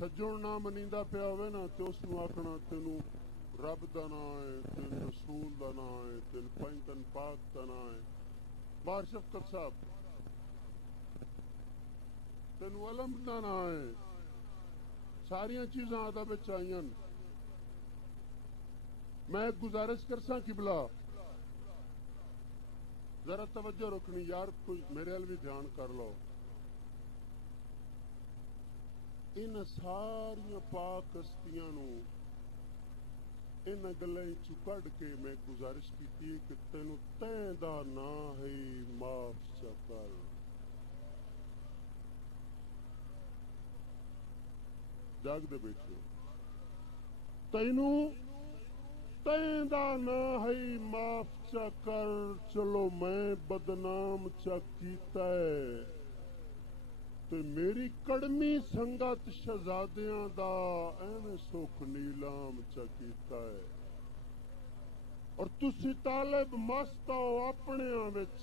سجن نہ منیندہ پیا ہوئے نا تو اس نو آکھنا تینوں رب دا نام ہے، تین رسول دا نام ہے، تین پنجتن پاک دا نام ہے. بار شفقت صاحب تینوں علم دا نام ہے. ساریاں چیزاں ادب وچ آئیاں. میں ایک گزارش کرساں قبلہ ذرا توجہ رکھنی یار، کوئی میرے ال بھی دھیان کر لو. ان ساری پاک ہستیاں نو ان گلاں چوں کڈ کے میں گزارش کی کہ تینوں تیں دا نام ہے معاف چا کر. جاگ دے بیٹھو. تینوں تیں دا نام ہے معاف چا کر. چلو میں بدنام چا کیتا ہے تے میری کڑمی سنگت شہزادیاں دا ایویں سکھ نیلام چا کیتا ہے. اور تسی طالب مست ہو اپنیاں وچ،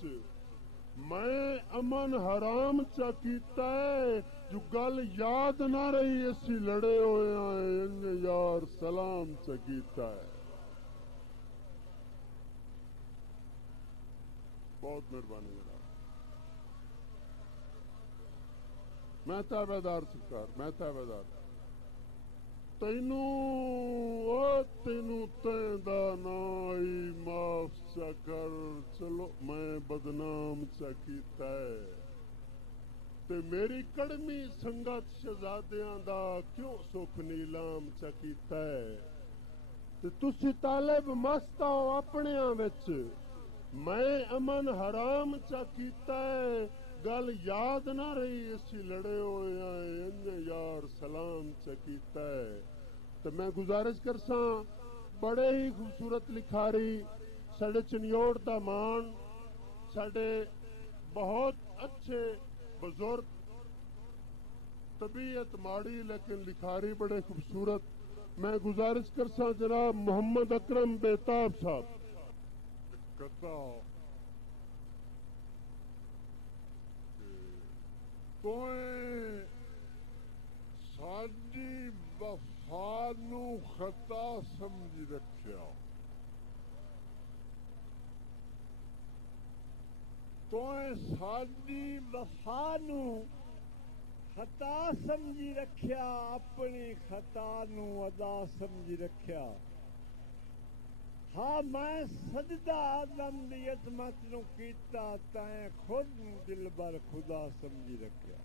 میں امن حرام چا کیتا ہے. جو گل یاد نہ رہی اسی لڑے ہوئے ہیں انج یار سلام چا کیتا ہے. بہت مہربانی جناب. میں تابع دار سرکار، میں تابع دار. تینوں تیں دا نائی معاف چا کر. چلو میں بدنام چا کیتا ہے تے میری کڑمی سنگت شہزادیاں دا کیوں سکھ نیلام چا کیتا ہے. تے تسی طالب مست ہو اپنیاں وچ، میں امن حرام چا کیتا ہے. گل یاد نہ رہی اسی لڑے ہوئے ہیں انج یار سلام چا کیتا ہے. تو میں گزارش کرساں بڑے ہی خوبصورت لکھاری ساڈے چنیوڑ دا مان، ساڈے بہت اچھے بزرگ، طبیعت ماڑی لیکن لکھاری بڑے خوبصورت. میں گزارش کرساں جناب محمد اکرم بیتاب صاحب کتا تویں ساڈی وفا نو خطا سمجھی رکھیا. تویں ساڈی وفا نو خطا سمجھی رکھیا، اپنی خطا نو ادا سمجھی رکھیا. ہاں میں سجدہ آدم دی عظمت نو کیتا، تائیں خود دل بر خدا سمجھی رکھیا.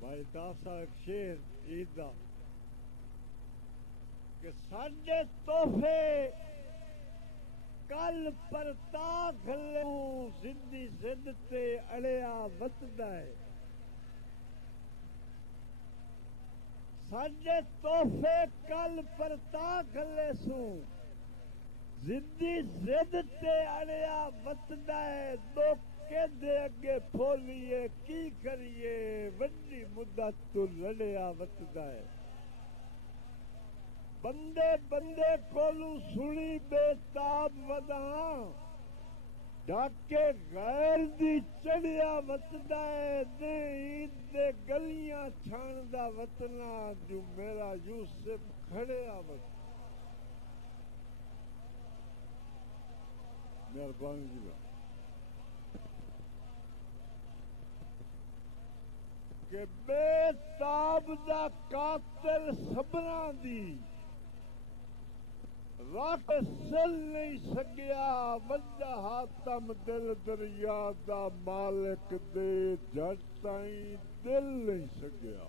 بھائی تاسا ایک شعر عید دا کہ ساڈے تحفے کل پرتا گھلوں، زدی زد تے اڑیا وتدا ہے. ساڈے تحفے کل پرتا گھلے سوں، زدی زد تے اڑیا وتدا ہے. دو دے اگے پھولیے کی کریے، وڈی مدت تو لڑیا وتدا ہے. بندے بندے کولو سنی بے تاب وداں، ڈاکے غیر دی چڑھیا وتدا ہے. دے عید دے گلیاں چھاندا وطنا، جو میرا یوسف کھڑیا وتدا. مہربانی جی کہ بے تاب دا قاتل سبنا دی رات سل نہیں سگیا. وجہ حاتم دل دریا دا مالک دے جٹ تائیں دل نہیں سگیا.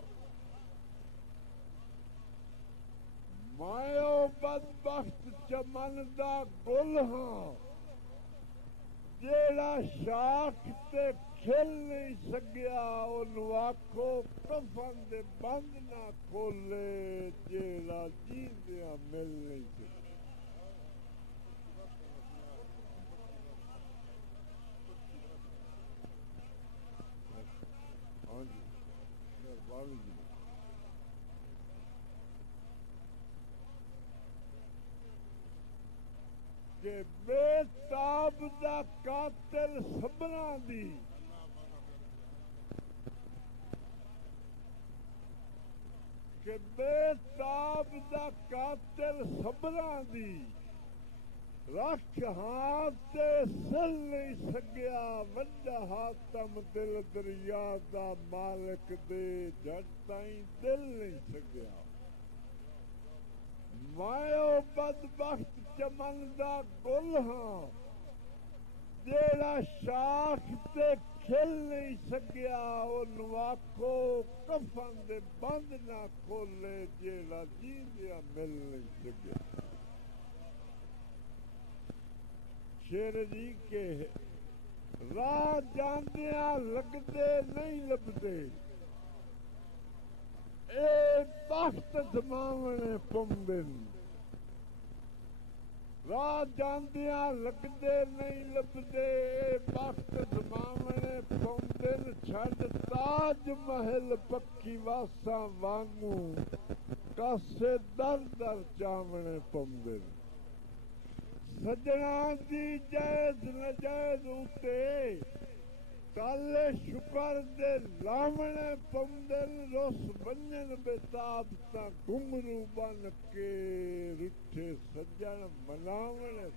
مایو بدبخت چمن دا گل ہاں، جیڑا شاخ تے کھل نہیں سگیا. انہوں آکھو کفن دے بند نہ کھولے، جیڑا جیندیاں مل نہیں سگیا. ہاں جی مہربانی جی. کہ بے تاب دا قاتل سبنا دی دا قاتل صبراں دی رکھ ہاتھ تے سل نہیں سگیا وڈا حاتم دل دریا دا مالک دے جٹ تائیں دل نہیں سگیا مائیو بدبخت چمن دا گل ہاں جیڑا شاخ تے کھل نہیں سگیا اونوں آکھو کفن دے بند نہ کھولے جیڑا جیندیا مل نہیں سگیا شیر جی کے راہ جاندیاں لگدے نہیں لبدے اے بخت دماونے پمبن راہ جاندیاں لگدے نہیں لبدے اے بخت دماونے پمبن چھڈ تاج محل پکی واساں وانگوں کاسے در در چاونے پمبن سجنا دی جائز نجائز اتے تالے شکر دے لامنے پمدل رس بنجن بتاب تا گھنگرو بن کے رٹھے سجن مناونے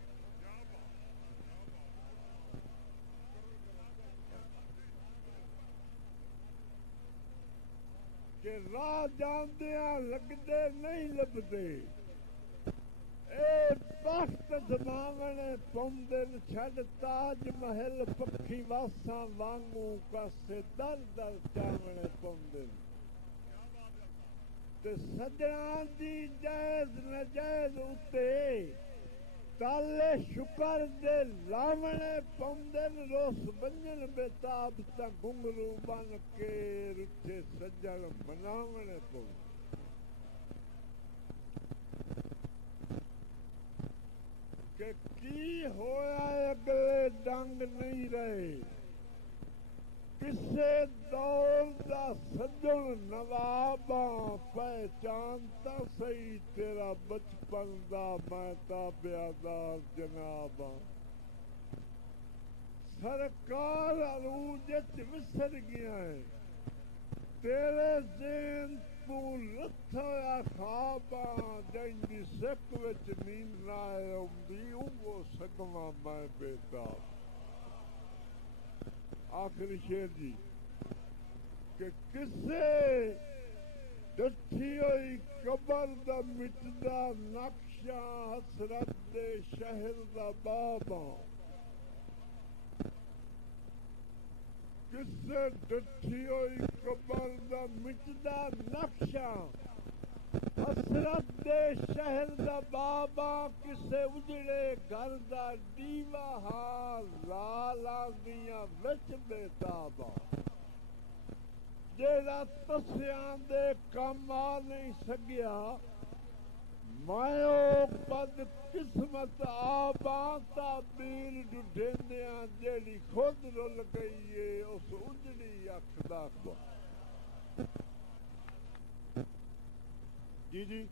کہ راہ جاندیاں لگدے نہیں لبدے اے بخت زماونے پمدل چھڈ تاج محل پکھی واساں وانگوں کاسے در در چاونے پمدل تے سجنا دی جائز نجائز اتے تالے شکر دے لاونے پمدل روس بنجن بتاب تا گھنگرو بن کے رٹھے سجن مناونے پمدل کہ کی ہویا اگلے ڈنگ نہیں رہے کسے دور دا سجن نواباں پہچانتا سہی تیرا بچپن دا میں تابعدار جناباں سرکار عروج وسر گیا ہے تیرے ذہن تو لتھ ہویا خواباں جائندی سک وچ نیند نہ آئے امدی وہ سگواں میں بیتاب آخری شیر جی کہ کسے ڈٹھی ہوئی قبر دا مٹدا نقشہ حسرت دے شہر دا باباں کسے ڈٹھی ہوئی قبر دا مٹدا نقشہ حسرت دے شہر دا بابا کسے اجڑے گھر دا دیوا ہاں لالاں دیاں وچ بیتابا جیڑا تسیاں دے کم آ نہیں سگیا مائیو بد قسمت آباں تعبیر ڈھڈیندیاں جیڑی خود رل گئی ہے اس اجڑی اکھ دا جی